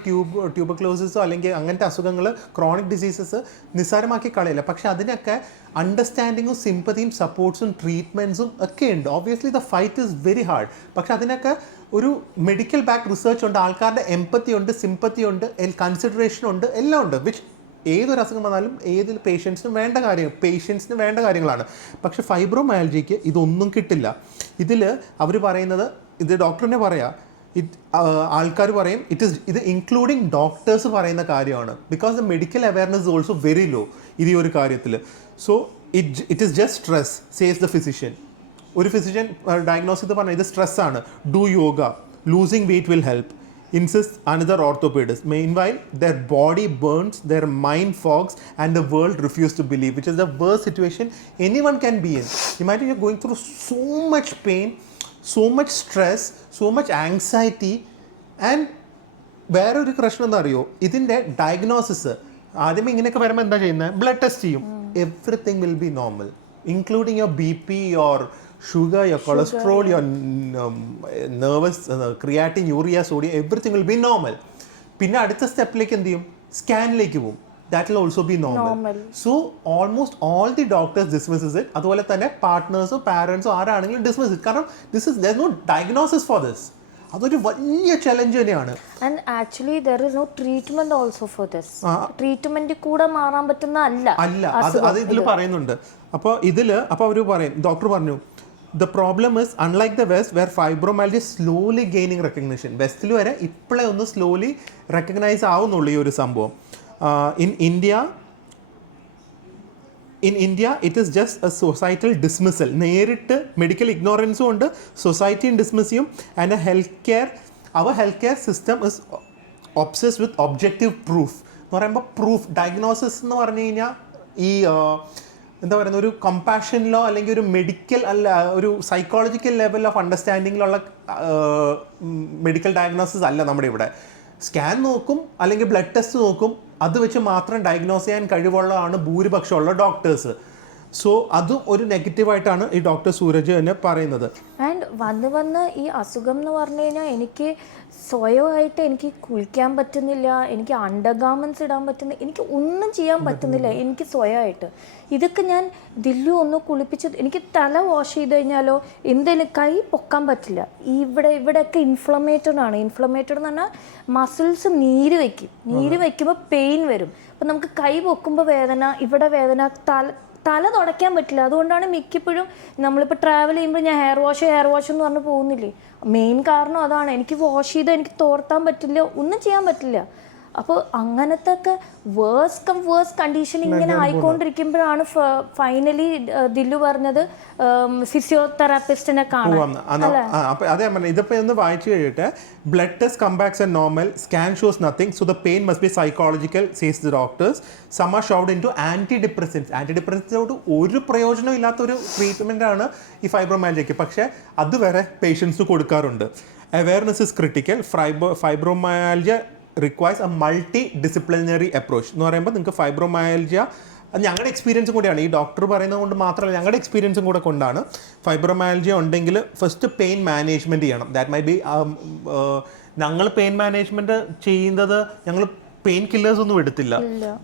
ട്യൂബർക്ലോസിസോ അല്ലെങ്കിൽ അങ്ങനത്തെ അസുഖങ്ങൾ, ക്രോണിക് ഡിസീസസ് നിസ്സാരമാക്കി കളയില്ല. പക്ഷെ അതിനൊക്കെ അണ്ടർസ്റ്റാൻഡിങ്ങും സിമ്പതിയും സപ്പോർട്ട്സും ട്രീറ്റ്മെൻറ്റ്സും ഒക്കെ ഉണ്ട്. Obviously the fight is very hard. പക്ഷെ അതിനൊക്കെ ഒരു മെഡിക്കൽ ബാക്ക് റിസർച്ച് ഉണ്ട്, ആൾക്കാരുടെ എംപത്തി ഉണ്ട്, സിമ്പത്തി ഉണ്ട്, കൺസിഡറേഷൻ ഉണ്ട്, എല്ലാം ഉണ്ട്. വിച്ച് ഏതൊരു അസുഖം വന്നാലും ഏതൊരു പേഷ്യൻസിന് വേണ്ട കാര്യങ്ങളാണ്. പക്ഷെ ഫൈബ്രോമയാൽജിക്ക് ഇതൊന്നും കിട്ടില്ല. ഇതിൽ അവർ പറയുന്നത്, ഇത് ഡോക്ടറിനെ പറയാം, ആൾക്കാർ പറയും ഇത് ഇൻക്ലൂഡിങ് ഡോക്ടേഴ്സ് പറയുന്ന കാര്യമാണ്. Because the medical awareness is also very low ഈ ഒരു കാര്യത്തിൽ. So it is just stress, says the physician. ഒരു ഫിസിഷ്യൻ ഡയഗ്നോസ് ചെയ്ത് പറഞ്ഞാൽ ഇത് സ്ട്രെസ്സാണ്, do yoga, losing weight will help, insists another orthopedist. Meanwhile, their body burns, their mind fogs, and the world refuses to believe, which is the worst situation anyone can be in. Imagine you're going through so much pain, so much stress, so much anxiety, and വേറൊരു പ്രശ്നം എന്താ അറിയോ, ഇതിൻ്റെ diagnosis ആദ്യമേ ഇങ്ങനെയൊക്കെ വരുമ്പോൾ എന്താ ചെയ്യുന്നത്, ബ്ലഡ് ടെസ്റ്റ് ചെയ്യും. Everything will be normal, including your BP, your sugar, your cholesterol, your nervous, creatine, urea, sodium, everything will be normal. പിന്നെ അടുത്ത സ്റ്റെപ്പിലേക്ക് എന്ത് ചെയ്യും, സ്കാനിലേക്ക് പോകും. that will also be normal. So almost all the doctors dismisses it. അതുപോലെ തന്നെ പാർട്ട്നേഴ്സോ പാരൻസോ ആരാണെങ്കിലും dismiss it. കാരണം there's no diagnosis for this. അതൊരു വലിയ ചലഞ്ച് തന്നെയാണ്. And actually there is no treatment also for this. Treatment കൂടെ മാറാൻ പറ്റുന്ന അല്ല അത് ഇതിൽ പറയുന്നുണ്ട്. അപ്പോൾ അവർ പറയും, ഡോക്ടർ പറഞ്ഞു, the problem is unlike the west where fibromyalgia is slowly gaining recognition. വെസ്റ്റിൽ വരെ ഇപ്പോഴേ ഒന്ന് സ്ലോലി റെക്കഗ്നൈസ് ആവുന്നുള്ളൂ ഈ ഒരു സംഭവം. in India it is just a societal dismissal. നേരിട്ട് മെഡിക്കൽ ഇഗ്നോറൻസും ഉണ്ട്, സൊസൈറ്റിയും ഡിസ്മിസ് ചെയ്യും. And our healthcare system is obsessed with objective proof. എന്ന് പറയുമ്പോൾ പ്രൂഫ്, ഡയഗ്നോസിസ് എന്ന് പറഞ്ഞു കഴിഞ്ഞാൽ ഈ എന്താ പറയുന്ന ഒരു കമ്പാഷനിലോ അല്ലെങ്കിൽ ഒരു മെഡിക്കൽ അല്ല, ഒരു സൈക്കോളജിക്കൽ ലെവൽ ഓഫ് അണ്ടർസ്റ്റാൻഡിങ്ങിലുള്ള മെഡിക്കൽ ഡയഗ്നോസിസ് അല്ല നമ്മുടെ ഇവിടെ. സ്കാൻ നോക്കും അല്ലെങ്കിൽ ബ്ലഡ് ടെസ്റ്റ് നോക്കും, അത് വെച്ച് മാത്രം ഡയഗ്നോസ് ചെയ്യാൻ കഴിവുള്ളതാണ് ഭൂരിപക്ഷമുള്ള ഡോക്ടേഴ്സ്. സോ അതും ഒരു നെഗറ്റീവായിട്ടാണ് ഈ ഡോക്ടർ സൂരജ് തന്നെ പറയുന്നത്. ആൻഡ് വന്ന് ഈ അസുഖം എന്ന് പറഞ്ഞു കഴിഞ്ഞാൽ എനിക്ക് സ്വയമായിട്ട് എനിക്ക് കുളിക്കാൻ പറ്റുന്നില്ല, എനിക്ക് അണ്ടർഗാർമെൻറ്റ്സ് ഇടാൻ പറ്റുന്നില്ല, എനിക്ക് ഒന്നും ചെയ്യാൻ പറ്റുന്നില്ല എനിക്ക് സ്വയമായിട്ട്. ഇതൊക്കെ ഞാൻ ഒന്ന് കുളിപ്പിച്ച് എനിക്ക് തല വാഷ് ചെയ്ത് കഴിഞ്ഞാലോ എന്തെങ്കിലും കൈ പൊക്കാൻ പറ്റില്ല. ഇവിടെയൊക്കെ ഇൻഫ്ലമേറ്റഡ് ആണ്. ഇൻഫ്ലമേറ്റഡ് എന്ന് പറഞ്ഞാൽ മസിൽസ് നീര് വയ്ക്കുമ്പോൾ പെയിൻ വരും. അപ്പം നമുക്ക് കൈ പൊക്കുമ്പോൾ വേദന, ഇവിടെ വേദന, തല തുടയ്ക്കാൻ പറ്റില്ല. അതുകൊണ്ടാണ് മിക്കപ്പോഴും നമ്മളിപ്പോൾ ട്രാവൽ ചെയ്യുമ്പോൾ ഞാൻ ഹെയർ വാഷ് എന്ന് പറഞ്ഞ് പോകുന്നില്ലേ, മെയിൻ കാരണം അതാണ്. എനിക്ക് വാഷ് ചെയ്ത് എനിക്ക് തോർത്താൻ പറ്റില്ല, ഒന്നും ചെയ്യാൻ പറ്റില്ല. അപ്പോൾ അങ്ങനത്തെ ഒക്കെ വേഴ്സ് കണ്ടീഷൻ ഇങ്ങനെ ആയിക്കൊണ്ടിരിക്കുമ്പോഴാണ് ഫൈനലി ദില്ലു പറഞ്ഞത് ഫിസിയോതെറാപ്പിസ്റ്റിനെ കാണാൻ. അതെ, ഇതിപ്പോ ഒന്ന് വായിച്ചു കഴിയട്ടെ. Blood test comes back and normal, scan shows nothing, so the pain must be psychological, says the doctors. Some are shoved into ആന്റിഡിപ്രസൻസിനോട് ഒരു പ്രയോജനം ഇല്ലാത്തൊരു ട്രീറ്റ്മെന്റ് ആണ് ഈ ഫൈബ്രോമയാൽജിയക്ക്. പക്ഷേ അതുവരെ പേഷ്യൻസ് കൊടുക്കാറുണ്ട്. Awareness is critical. Fibromyalgia requires a multidisciplinary approach എന്ന് പറയുമ്പോൾ നിങ്ങൾക്ക് ഫൈബ്രോമയാൽജിയ അത് ഞങ്ങളുടെ എക്സ്പീരിയൻസും കൂടിയാണ്, ഈ ഡോക്ടർ പറയുന്നത് കൊണ്ട് മാത്രമല്ല, ഞങ്ങളുടെ എക്സ്പീരിയൻസും കൂടെ കൊണ്ടാണ്. ഫൈബ്രോമയാൽജിയ ഉണ്ടെങ്കിൽ ഫസ്റ്റ് പെയിൻ മാനേജ്മെൻറ്റ് ചെയ്യണം. ദാറ്റ് മൈ ബി ഞങ്ങൾ പെയിൻ മാനേജ്മെൻറ്റ് ചെയ്യുന്നത് ഞങ്ങൾ പെയിൻ കില്ലേഴ്സ് ഒന്നും എടുത്തില്ല,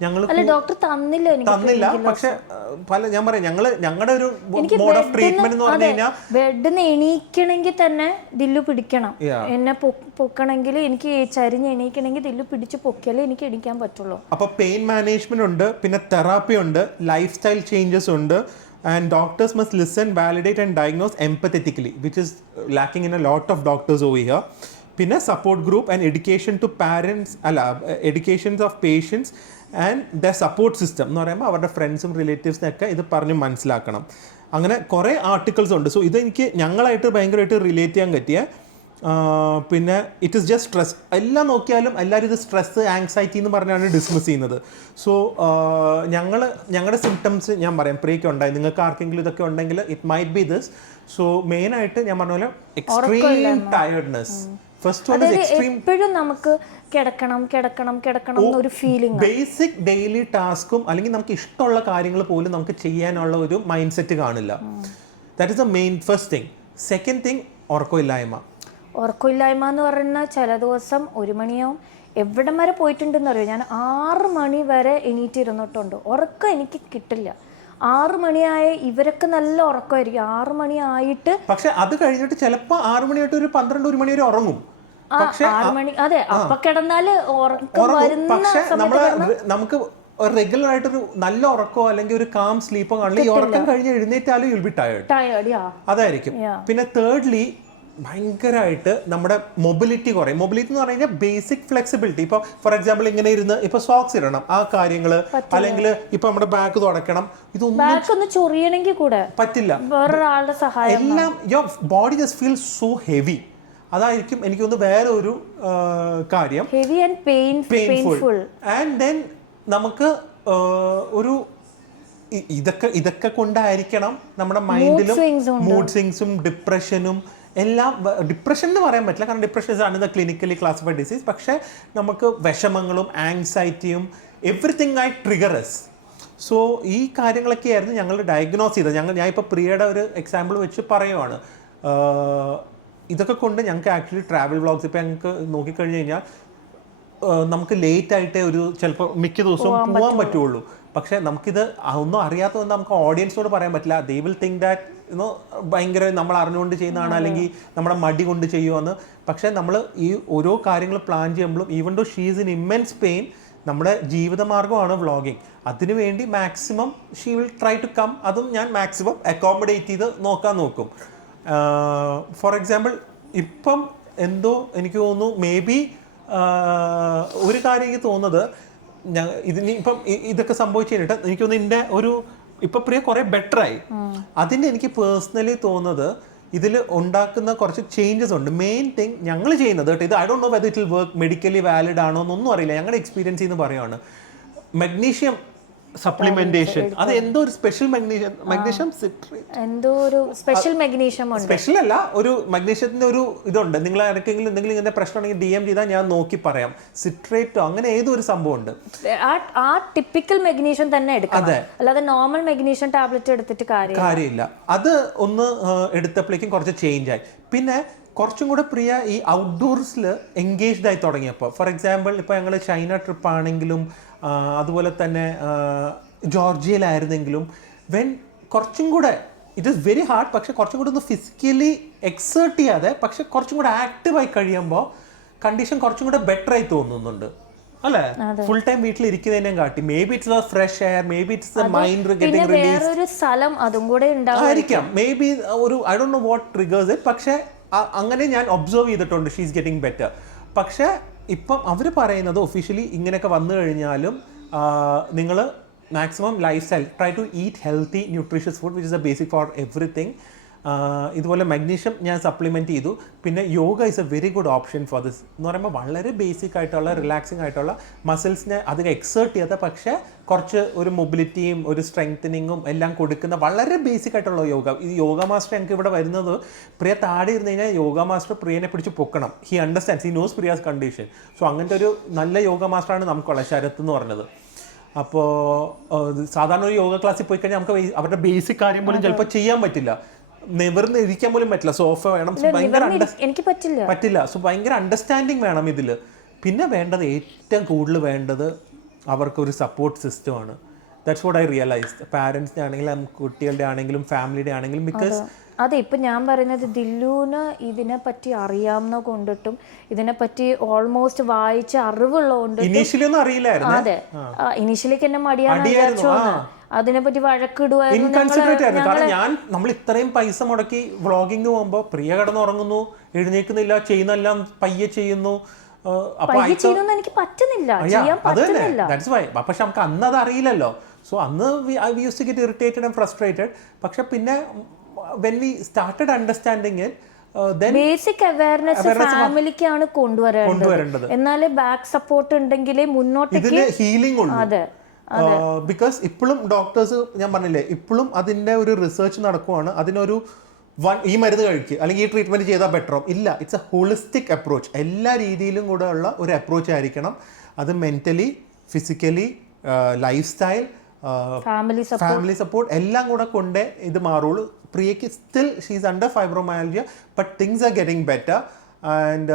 ഞങ്ങൾ ഡോക്ടർ തന്നില്ല. പക്ഷെ ഞാൻ പറയാം, ഞങ്ങളുടെ ഒരു മോഡ് ഓഫ് ട്രീറ്റ്മെന്റ് എന്ന് പറഞ്ഞു കഴിഞ്ഞാൽ ബെഡിന്ന് എണീക്കണമെങ്കിൽ തന്നെ ദില്ലു പിടിക്കണം. എന്നെ പൊക്കണമെങ്കിൽ എനിക്ക് ചരിഞ്ഞ് എണീക്കണമെങ്കിൽ ദില്ലു പിടിച്ച് പൊക്കിയാലേ എനിക്ക് എണീക്കാൻ പറ്റുള്ളൂ. അപ്പൊ പെയിൻ മാനേജ്മെന്റ് ഉണ്ട്, പിന്നെ തെറാപ്പി ഉണ്ട്, ലൈഫ് സ്റ്റൈൽ ചേഞ്ചസ് ഉണ്ട്. And doctors must listen, validate and diagnose empathetically, which is lacking in a lot of doctors over here. പിന്നെ support group and education to parents educations of patients and the support system എന്ന് പറയുമ്പോൾ അവരുടെ ഫ്രണ്ട്സും റിലേറ്റീവ്സിനൊക്കെ ഇത് പറഞ്ഞ് മനസ്സിലാക്കണം. അങ്ങനെ കുറേ ആർട്ടിക്കിൾസ് ഉണ്ട്. സോ ഇതെനിക്ക് ഞങ്ങളായിട്ട് ഭയങ്കരമായിട്ട് റിലേറ്റ് ചെയ്യാൻ പറ്റിയ. പിന്നെ ഇറ്റ് ഇസ് ജസ്റ്റ് സ്ട്രെസ്. എല്ലാം നോക്കിയാലും എല്ലാവരും ഇത് സ്ട്രെസ്, ആങ്സൈറ്റി എന്ന് പറഞ്ഞാണ് ഡിസ്മിസ് ചെയ്യുന്നത്. സോ ഞങ്ങളുടെ സിംറ്റംസ് ഞാൻ പറയാം, പ്രിയയ്ക്ക് ഉണ്ടായി, നിങ്ങൾക്ക് ആർക്കെങ്കിലും ഇതൊക്കെ ഉണ്ടെങ്കിൽ it might be this. So മെയിനായിട്ട് ഞാൻ പറഞ്ഞ പോലെ എക്സ്ട്രീം ടയർഡ്നെസ്. എപ്പോഴും നമുക്ക് കിടക്കണം എന്നൊരു ഫീലിംഗ്, ബേസിക് ഡെയിലി ടാസ്കും അല്ലെങ്കിൽ നമുക്ക് ഇഷ്ടമുള്ള കാര്യങ്ങൾ പോലും നമുക്ക് ചെയ്യാനുള്ള ഒരു മൈൻഡ് സെറ്റ് കാണില്ല. That is the main first thing. Second thing ഉറക്കമില്ലായ്മ എന്ന് പറഞ്ഞാൽ ചില ദിവസം 1 മണിയാവും. എവിടം വരെ പോയിട്ടുണ്ടെന്ന് അറിയോ, ഞാൻ 6 മണി വരെ എണീറ്റിരുന്നിട്ടുണ്ട്. ഉറക്കം എനിക്ക് കിട്ടില്ല. 6 മണിയായ ഇവരൊക്കെ നല്ല ഉറക്കമായിരിക്കും. 6 മണിയായിട്ട് പക്ഷെ അത് കഴിഞ്ഞിട്ട് ചിലപ്പോൾ 6 മണിയായിട്ട് ഒരു 12-1 മണി വരെ ഉറങ്ങും. 6 മണി അതെ, അപ്പൊ കിടന്നാല് പക്ഷെ നമുക്ക് റെഗുലർ ആയിട്ടൊരു നല്ല ഉറക്കോ അല്ലെങ്കിൽ ഒരു കാം സ്ലീപ്പോ കാണില്ല. ഈ ഉറക്കം കഴിഞ്ഞ് എഴുന്നേറ്റാലും യുൽ ബി ടയേർഡ്. അതായിരിക്കും. പിന്നെ തേർഡ്ലി ഭയങ്കരമായിട്ട് നമ്മുടെ മൊബിലിറ്റി കുറയും. മൊബിലിറ്റി എന്ന് പറഞ്ഞാൽ ബേസിക് ഫ്ലെക്സിബിലിറ്റി. ഇപ്പോൾ ഫോർ എക്സാമ്പിൾ ഇങ്ങനെ ഇരുന്ന് ഇപ്പോൾ സോക്സ് ഇടണം, ആ കാര്യങ്ങള്, അല്ലെങ്കിൽ ഇപ്പൊ നമ്മുടെ ബാക്ക് തുടക്കണം, ഇതൊന്നും ചൊറിയണമെങ്കിൽ കൂടെ പറ്റില്ല, വേറൊരാളുടെ സഹായം. എല്ലാം your body just feel so heavy. അതായിരിക്കും എനിക്ക് തോന്നുന്നു വേറെ ഒരു കാര്യം, heavy and painful. And then നമുക്ക് ഒരു ഇതൊക്കെ കൊണ്ടായിരിക്കണം നമ്മുടെ മൈൻഡിലും മൂഡ് സ്വിങ്സും ഡിപ്രഷനും എല്ലാം. ഡിപ്രഷൻ എന്ന് പറയാൻ പറ്റില്ല, കാരണം depression is another clinically classified disease. പക്ഷേ നമുക്ക് വിഷമങ്ങളും ആങ്സൈറ്റിയും എവറിത്തിങ് ആയി ട്രിഗറസ്. സോ ഈ കാര്യങ്ങളൊക്കെ ആയിരുന്നു ഞങ്ങൾ ഡയഗ്നോസ് ചെയ്തത്. ഞാൻ ഇപ്പോൾ പ്രിയയുടെ ഒരു എക്സാമ്പിൾ വെച്ച് പറയുവാണ്. ഇതൊക്കെ കൊണ്ട് ഞങ്ങൾക്ക് ആക്ച്വലി ട്രാവൽ വ്ളോഗ്സ് ഇപ്പോൾ ഞങ്ങൾക്ക് നോക്കിക്കഴിഞ്ഞ് കഴിഞ്ഞാൽ നമുക്ക് ലേറ്റ് ആയിട്ടേ ചിലപ്പോൾ മിക്ക ദിവസവും പോകാൻ പറ്റുള്ളൂ. പക്ഷേ നമുക്കിത് ഒന്നും അറിയാത്തതുകൊണ്ട് നമുക്ക് ഓഡിയൻസിനോട് പറയാൻ പറ്റില്ല. ദേ വിൽ തിങ്ക് ദാറ്റ് ഭയങ്കര നമ്മൾ അറിഞ്ഞുകൊണ്ട് ചെയ്യുന്നതാണ്, അല്ലെങ്കിൽ നമ്മുടെ മടി കൊണ്ട് ചെയ്യുമെന്ന്. പക്ഷേ നമ്മൾ ഈ ഓരോ കാര്യങ്ങൾ പ്ലാൻ ചെയ്യുമ്പോഴും even though she is in immense pain, നമ്മുടെ ജീവിതമാർഗ്ഗമാണ് വ്ളോഗിങ്. അതിനുവേണ്ടി maximum she will try to come. അതും ഞാൻ മാക്സിമം അക്കോമഡേറ്റ് ചെയ്ത് നോക്കും. ഫോർ എക്സാമ്പിൾ ഇപ്പം എന്തോ എനിക്ക് തോന്നുന്നു മേ ബി ഒരു കാര്യം എനിക്ക് തോന്നുന്നത്, ഇതിന് ഇപ്പം ഇതൊക്കെ സംഭവിച്ചു കഴിഞ്ഞിട്ട് എനിക്ക് തോന്നുന്നു ഇതിൻ്റെ ഒരു ഇപ്പം പ്രിയ കുറേ ബെറ്ററായി. അതിൻ്റെ എനിക്ക് പേഴ്സണലി തോന്നുന്നത് ഇതിൽ ഉണ്ടാക്കുന്ന കുറച്ച് ചേഞ്ചസ് ഉണ്ട്. മെയിൻ തിങ് ഞങ്ങൾ ചെയ്യുന്നത് കേട്ടോ, ഇത് I don't know whether it will work medically valid ആണോ എന്നൊന്നും അറിയില്ല, ഞങ്ങളുടെ എക്സ്പീരിയൻസ് എന്ന് പറയുകയാണ്. മഗ്നീഷ്യം സപ്ലിമെന്റേഷൻ, അത് എന്തോ ഒരു സ്പെഷ്യൽ മഗ്നീഷ്യം എന്തോ ഒരു സ്പെഷ്യൽ മഗ്നീഷ്യം ഉണ്ട്. സ്പെഷ്യൽ അല്ല, ഒരു മഗ്നീഷ്യത്തിന്റെ ഒരു ഇതുണ്ട്. നിങ്ങൾ ആർക്കെങ്കിലും എന്തെങ്കിലും ഇങ്ങനെ പ്രശ്നം ഉണ്ടെങ്കിൽ DM ചെയ്താൽ ഞാൻ നോക്കി പറയാം. സിട്രേറ്റോ അങ്ങനെ ഏതോ ഒരു സംഭവം ഉണ്ട്. ആ ടിപ്പിക്കൽ മഗ്നീഷ്യം തന്നെ എടുക്കണം, അല്ലാതെ നോർമൽ മഗ്നീഷ്യം ടാബ്ലറ്റ് എടുത്തിട്ട് കാര്യമില്ല. അത് ഒന്ന് എടുത്തപ്പോഴേക്കും കുറച്ച് ചേഞ്ച് ആയി. പിന്നെ കുറച്ചും കൂടെ പ്രിയ ഈ ഔട്ട്ഡോർസിൽ എൻഗേജ്ഡ് ആയി തുടങ്ങിയപ്പോൾ, ഫോർ എക്സാമ്പിൾ ഇപ്പോൾ ഞങ്ങൾ ചൈന ട്രിപ്പ് ആണെങ്കിലും അതുപോലെ തന്നെ ജോർജിയയിലായിരുന്നെങ്കിലും കുറച്ചും കൂടെ ഇറ്റ് ഈസ് വെരി ഹാർഡ്, പക്ഷെ കുറച്ചും കൂടെ ഒന്ന് ഫിസിക്കലി എക്സേർട്ട് ചെയ്യാതെ പക്ഷെ കുറച്ചും കൂടെ ആക്റ്റീവായി കഴിയുമ്പോൾ കണ്ടീഷൻ കുറച്ചും കൂടെ ബെറ്റർ ആയി തോന്നുന്നുണ്ട് അല്ലേ? ഫുൾ ടൈം വീട്ടിൽ ഇരിക്കുന്നതിനെയും കാട്ടി may be it's fresh air, may be it's mind getting release ആയിരിക്കാം, മേ ബി ഒരു I don't know what triggers it. പക്ഷെ അങ്ങനെ ഞാൻ ഒബ്സർവ് ചെയ്തിട്ടുണ്ട്, ഷീ ഈസ് ഗെറ്റിംഗ് ബെറ്റർ. പക്ഷെ ഇപ്പം അവർ പറയുന്നത് ഒഫീഷ്യലി ഇങ്ങനെയൊക്കെ വന്നു കഴിഞ്ഞാലും നിങ്ങൾ maximum life style try to eat healthy nutritious food which is a basic for everything. ഇതുപോലെ മഗ്നീഷ്യം ഞാൻ സപ്ലിമെൻറ്റ് ചെയ്തു. പിന്നെ yoga is a very good option for this എന്ന് പറയുമ്പോൾ വളരെ ബേസിക് ആയിട്ടുള്ള റിലാക്സിങ് ആയിട്ടുള്ള മസിൽസിനെ അധികം എക്സേർട്ട് ചെയ്യാത്ത പക്ഷേ കുറച്ച് ഒരു മൊബിലിറ്റിയും ഒരു സ്ട്രെങ്തനിങ്ങും എല്ലാം കൊടുക്കുന്ന വളരെ ബേസിക് ആയിട്ടുള്ള യോഗ. ഈ യോഗ മാസ്റ്റർ ഞങ്ങൾക്ക് ഇവിടെ വരുന്നത് പ്രിയ താഴെ ഇരുന്ന് കഴിഞ്ഞാൽ യോഗ മാസ്റ്റർ പ്രിയനെ പിടിച്ച് പൊക്കണം. He understands, he knows Priya's condition. So അങ്ങനത്തെ ഒരു നല്ല യോഗ മാസ്റ്ററാണ് നമുക്കുള്ളത്, ശരത് എന്ന് പറഞ്ഞത്. അപ്പോൾ സാധാരണ ഒരു യോഗ ക്ലാസ്സിൽ പോയി കഴിഞ്ഞാൽ നമുക്ക് അവരുടെ ബേസിക് കാര്യം പോലും ചിലപ്പോൾ ചെയ്യാൻ പറ്റില്ല, നിവർന്ന് ഇരിക്കാൻ പോലും പറ്റില്ല, സോഫ വേണം, എനിക്ക് പറ്റില്ല. സോ ഭയങ്കര അണ്ടർസ്റ്റാൻഡിങ് വേണം ഇതിൽ. പിന്നെ വേണ്ടത്, ഏറ്റവും കൂടുതൽ വേണ്ടത് അവർക്കൊരു സപ്പോർട്ട് സിസ്റ്റമാണ്. That's what I realised. പാരൻസിൻ്റെ ആണെങ്കിലും കുട്ടികളുടെ ആണെങ്കിലും ഫാമിലിയുടെ ആണെങ്കിലും. ബിക്കോസ് അതെ, ഇപ്പം ഞാൻ പറയുന്നത് ദില്ലുവിന് ഇതിനെപ്പറ്റി അറിയാവുന്ന കൊണ്ടിട്ടും ഇതിനെപ്പറ്റി ഓൾമോസ്റ്റ് വായിച്ച അറിവുള്ളതുകൊണ്ട് ഇനീഷ്യലി ഒന്നും അറിയില്ലായിരുന്നു. അതെ, ഇനീഷ്യലിക്ക് എന്നെ മടിയാന്ന് വിചാരിച്ചു, അതിനെപ്പറ്റി വഴക്കിടുവായിരുന്നു. കാരണം നമ്മൾ ഇത്രയും പൈസ മുടക്കി വ്ളോഗിങ് പോകുമ്പോൾ പ്രിയ കിടന്നുറങ്ങുന്നു, എഴുന്നേക്കുന്നില്ല, ചെയ്യുന്നെല്ലാം പയ്യെ ചെയ്യുന്നു. എനിക്ക് പറ്റുന്നില്ല, ചെയ്യാൻ പറ്റുന്നില്ല. പക്ഷെ നമുക്ക് അന്ന് അത് അറിയില്ലല്ലോ. സോ അന്ന് we use to get irritated and frustrated. പക്ഷെ പിന്നെ when we started understanding it, then basic awareness ഫാമിലിക്കാണ് കൊണ്ടുവരേണ്ടത്. എന്നാലേ ബാക്ക് സപ്പോർട്ട് ഉണ്ടെങ്കിലേ മുന്നോട്ടേക്ക് ഹീലിംഗ് ഉള്ളൂ. അതെ, ബിക്കോസ് ഇപ്പോഴും ഡോക്ടേഴ്സ്, ഞാൻ പറഞ്ഞില്ലേ, ഇപ്പോഴും അതിന്റെ ഒരു റിസർച്ച് നടക്കുവാണ്. അതിനൊരു ഈ മരുന്ന് കഴിക്കുക അല്ലെങ്കിൽ ഈ ട്രീറ്റ്മെന്റ് ചെയ്താൽ ബെറ്ററോ ഇല്ല. It's a holistic approach. എല്ലാ രീതിയിലും കൂടെ ഉള്ള ഒരു അപ്രോച്ച് ആയിരിക്കണം. അത് mentally, physically, lifestyle, family support എല്ലാം കൂടെ കൊണ്ടേ ഇത് മാറുള്ളൂ. പ്രിയയ്ക്ക് still she's under fibromyalgia, but things are getting better. And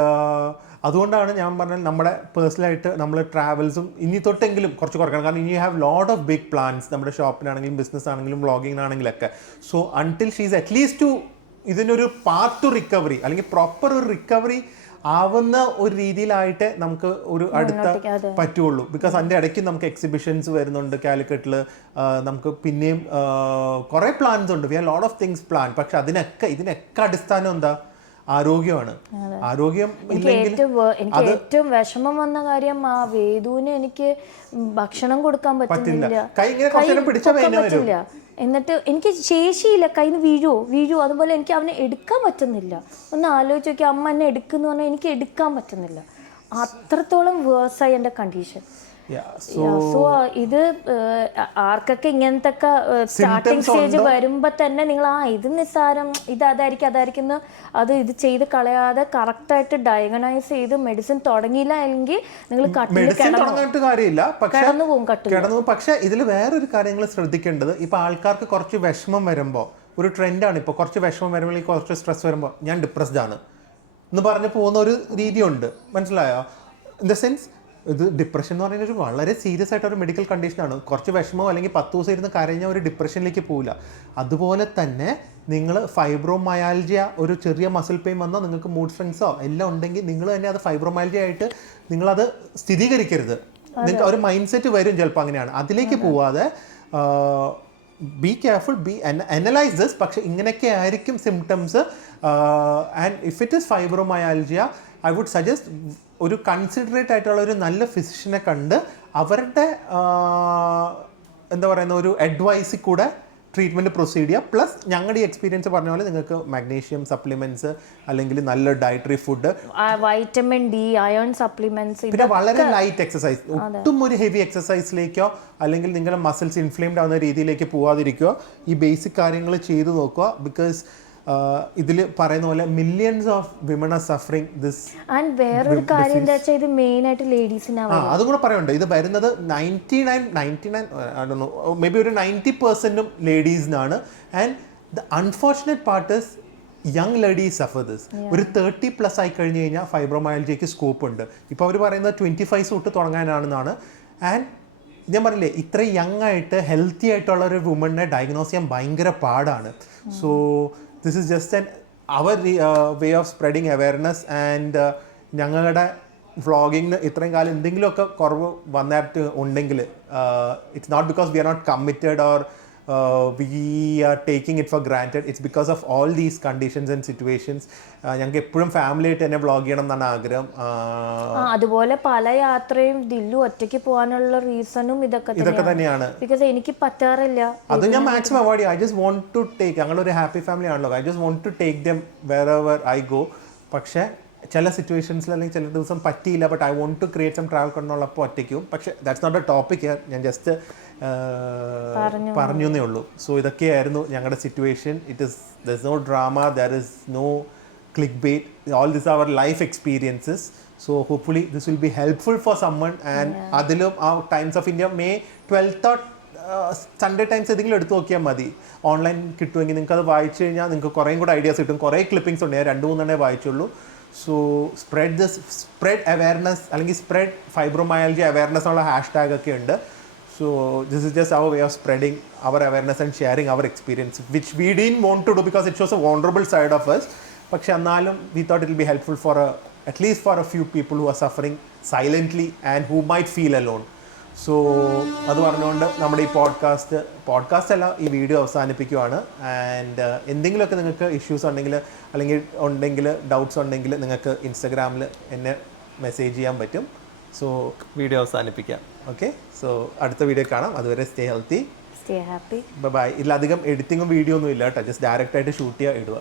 അതുകൊണ്ടാണ് ഞാൻ പറഞ്ഞത്, നമ്മുടെ പേഴ്സണലായിട്ട് നമ്മൾ ട്രാവൽസും ഇനി തൊട്ടെങ്കിലും കുറച്ച് കുറയ്ക്കണം. കാരണം ഇനി have lot of big plans, നമ്മുടെ ഷോപ്പിനാണെങ്കിലും ബിസിനസ് ആണെങ്കിലും വ്ളോഗിങ്ങിനാണെങ്കിലൊക്കെ. So until she's at least to ഇതിനൊരു പാർട്ട് ടു റിക്കവറി അല്ലെങ്കിൽ പ്രോപ്പർ ഒരു റിക്കവറി ആവുന്ന ഒരു രീതിയിലായിട്ട് നമുക്ക് ഒരു അടുത്ത പറ്റുള്ളൂ. ബിക്കോസ് അതിൻ്റെ ഇടയ്ക്ക് നമുക്ക് എക്സിബിഷൻസ് വരുന്നുണ്ട് കാലിക്കറ്റിൽ. നമുക്ക് പിന്നെയും കുറേ പ്ലാൻസ് ഉണ്ട്. We have lot of things plan. പക്ഷെ ഇതിനൊക്കെ അടിസ്ഥാനം എന്താ? ആരോഗ്യമാണ്. ആരോഗ്യം ഇല്ലെങ്കിൽ എനിക്ക് ഏറ്റവും വിഷമം വന്ന കാര്യം ആ വേദുവിന് എനിക്ക് ഭക്ഷണം കൊടുക്കാൻ പറ്റുന്നില്ല. എന്നിട്ട് എനിക്ക് ശേഷിയില്ല, കയ്യിൽ നിന്ന് വീഴോ. അതുപോലെ എനിക്ക് അവനെ എടുക്കാൻ പറ്റുന്നില്ല. ഒന്ന് ആലോചിച്ച് നോക്കി, അമ്മ എന്നെ എടുക്കുന്നു പറഞ്ഞാൽ എനിക്ക് എടുക്കാൻ പറ്റുന്നില്ല. അത്രത്തോളം വേഴ്സായി എൻ്റെ കണ്ടീഷൻ. സോ ഇത് ആർക്കൊക്കെ ഇങ്ങനത്തെ സ്റ്റാർട്ടിങ് സ്റ്റേജ് വരുമ്പോ തന്നെ നിങ്ങൾ ഇത് നിസ്സാരം, അതായിരിക്കും ഇത് ചെയ്ത് കളയാതെ കറക്റ്റായിട്ട് ഡയഗ്നൈസ് ചെയ്ത് മെഡിസിൻ തുടങ്ങിയില്ല എങ്കിൽ നിങ്ങൾ കിടന്നു പോകും. പക്ഷെ ഇതിൽ വേറൊരു കാര്യങ്ങൾ ശ്രദ്ധിക്കേണ്ടത്, ഇപ്പൊ ആൾക്കാർക്ക് കുറച്ച് വിഷമം വരുമ്പോൾ ഒരു ട്രെൻഡാണ്. ഇപ്പോൾ കുറച്ച് വിഷമം വരുമ്പോൾ, കുറച്ച് സ്ട്രെസ് വരുമ്പോൾ ഞാൻ ഡിപ്രസ്ഡ് ആണ് എന്ന് പറഞ്ഞ് പോകുന്ന ഒരു രീതിയുണ്ട്. മനസ്സിലായോ? ഇൻ ദ സെൻസ്, ഇത് ഡിപ്രഷൻ എന്ന് പറയുന്നത് ഒരു വളരെ സീരിയസ് ആയിട്ടൊരു മെഡിക്കൽ കണ്ടീഷനാണ്. കുറച്ച് വിഷമോ അല്ലെങ്കിൽ 10 ദിവസം ഇരുന്ന് കരഞ്ഞ ഒരു ഡിപ്രഷനിലേക്ക് പോവില്ല. അതുപോലെ തന്നെ നിങ്ങൾ ഫൈബ്രോമയാൽജിയ, ഒരു ചെറിയ മസിൽ പെയിൻ വന്നോ, നിങ്ങൾക്ക് മൂഡ് സ്വിങ്സോ എല്ലാം ഉണ്ടെങ്കിൽ നിങ്ങൾ തന്നെ അത് ഫൈബ്രോമയാൽജിയ ആയിട്ട് നിങ്ങളത് സ്ഥിരീകരിക്കരുത്. നിങ്ങൾക്ക് ഒരു മൈൻഡ് സെറ്റ് വരും ചിലപ്പോൾ. അങ്ങനെയാണ്. അതിലേക്ക് പോവാതെ ബി കെയർഫുൾ, അനലൈസ് ദിസ്. പക്ഷെ ഇങ്ങനെയൊക്കെ ആയിരിക്കും symptoms. And if it is fibromyalgia, I would suggest ഒരു കൺസിഡറേറ്റ് ആയിട്ടുള്ള ഒരു നല്ല ഫിസിഷ്യനെ കണ്ട് അവരുടെ എന്താ പറയുന്ന ഒരു അഡ്വൈസിൽ കൂടെ ട്രീറ്റ്മെൻറ്റ് പ്രൊസീഡ് ചെയ്യുക. പ്ലസ് ഞങ്ങളുടെ ഈ എക്സ്പീരിയൻസ് പറഞ്ഞ പോലെ നിങ്ങൾക്ക് മാഗ്നീഷ്യം സപ്ലിമെന്റ്സ് അല്ലെങ്കിൽ നല്ല dietary food, vitamin D, iron supplements, പിന്നെ വളരെ ലൈറ്റ് എക്സസൈസ്, ഒട്ടും ഒരു ഹെവി എക്സസൈസിലേക്കോ അല്ലെങ്കിൽ നിങ്ങളുടെ മസിൽസ് ഇൻഫ്ലെയിംഡ് ആവുന്ന രീതിയിലേക്ക് പോവാതിരിക്കുക. ഈ ബേസിക് കാര്യങ്ങൾ ചെയ്തു നോക്കുക. ബിക്കോസ് ഇതിൽ പറയുന്ന പോലെ millions of women are suffering this. And വേറൊരു കാര്യം എന്താ വെച്ചാൽ ഇത് മെയിൻ ആയിട്ട് ലേഡീസിനാണ്. അതും കൂടെ പറയുന്നുണ്ട്. ഇത് വരുന്നത് 99 മേ ബി ഒരു 90% ലേഡീസിനാണ്. And the unfortunate part is young ladies suffer this. ഒരു 30+ ആയി കഴിഞ്ഞ് കഴിഞ്ഞാൽ ഫൈബ്രോമയാൽജിയയ്ക്ക് സ്കോപ്പ് ഉണ്ട്. ഇപ്പോൾ അവർ പറയുന്നത് 25 തൊട്ട് തുടങ്ങാനാണെന്നാണ്. ആൻഡ് ഞാൻ പറഞ്ഞില്ലേ, ഇത്രയും യങ് ആയിട്ട് ഹെൽത്തി ആയിട്ടുള്ള ഒരു വുമണിനെ ഡയഗ്നോസ് ചെയ്യാൻ ഭയങ്കര പാടാണ്. So this is just our way of spreading awareness. and ഞങ്ങളുടെ വ്ളോഗിങ്ങിന് ഇത്രയും കാലം എന്തെങ്കിലുമൊക്കെ കുറവ് വന്നിട്ട് ഉണ്ടെങ്കിൽ it's not because we are not committed or we are taking it for granted. It's because of all these conditions and situations. ഞങ്ങൾക്ക് എപ്പോഴും family ആയിട്ട് തന്നെ വ്ളോഗ് ചെയ്യണം എന്നാണ് ആഗ്രഹം. അതുപോലെ പല യാത്രയും ദില്ലു ഒറ്റയ്ക്ക് പോകാനുള്ള റീസണും ഇതൊക്കെ തന്നെയാണ്. ബിക്കോസ് എനിക്ക് പറ്റാറില്ല. അത് ഞാൻ മാക്സിമം അവോയ്ഡ് ചെയ്യും. I just want to take, ഞങ്ങളൊരു ഹാപ്പി ഫാമിലി ആണല്ലോ, I just want to take them wherever I go. പക്ഷേ ചില സിറ്റുവേഷൻസിൽ അല്ലെങ്കിൽ ചില ദിവസം പറ്റിയില്ല, but I want to create some travel കൊണ്ടുള്ളപ്പോൾ ഒറ്റയ്ക്കും. പക്ഷേ that's not a topic here. ഞാൻ ജസ്റ്റ് പറഞ്ഞു എന്നേ ഉള്ളൂ. സോ ഇതൊക്കെയായിരുന്നു ഞങ്ങളുടെ situation. There is no drama, there is no clickbait. All this our life experiences. So hopefully this will be helpful for someone and അതിലും ആ Times of India May 12th Sunday Times ഏതെങ്കിലും എടുത്ത് നോക്കിയാൽ മതി. Online കിട്ടുമെങ്കിൽ നിങ്ങൾക്ക് അത് വായിച്ചു കഴിഞ്ഞാൽ നിങ്ങൾക്ക് കുറേയും കൂടെ ഐഡിയാസ് കിട്ടും. കുറേ ക്ലിപ്പിംഗ്സ് ഉണ്ട്, ഞാൻ 2-3 വായിച്ചുള്ളൂ. സോ സ്പ്രെഡ് അവയർനെസ് അല്ലെങ്കിൽ സ്പ്രെഡ് ഫൈബ്രോമയാൾജിയ അവയർനെസ് എന്നുള്ള ഹാഷ്ടാഗ് ഒക്കെ ഉണ്ട്. So this is just our way of spreading our awareness and sharing our experience which we didn't want to do because it shows a vulnerable side of us. പക്ഷെ എന്നാലും we thought it will be helpful for at least for a few people who are suffering silently and who might feel alone. So അത് പറഞ്ഞുകൊണ്ട് നമ്മുടെ ഈ podcast അല്ല, ഈ video അവസാനിപ്പിക്കുവാണ്. And എന്തെങ്കിലുമൊക്കെ നിങ്ങൾക്ക് ഇഷ്യൂസ് ഉണ്ടെങ്കിൽ ഡൗട്ട്സ് ഉണ്ടെങ്കിൽ നിങ്ങൾക്ക് ഇൻസ്റ്റഗ്രാമിൽ എന്നെ മെസ്സേജ് ചെയ്യാൻ പറ്റും. സോ വീഡിയോ അവസാനിപ്പിക്കാം. ഓക്കെ, സോ അടുത്ത വീഡിയോ കാണാം. അതുവരെ stay healthy, stay happy, bye. ഇതിലധികം എഡിറ്റിങ്ങും വീഡിയോ ഒന്നും ഇല്ല കേട്ടോ, ജസ്റ്റ് ഡയറക്റ്റായിട്ട് ഷൂട്ട് ചെയ്യുക, ഇടുക.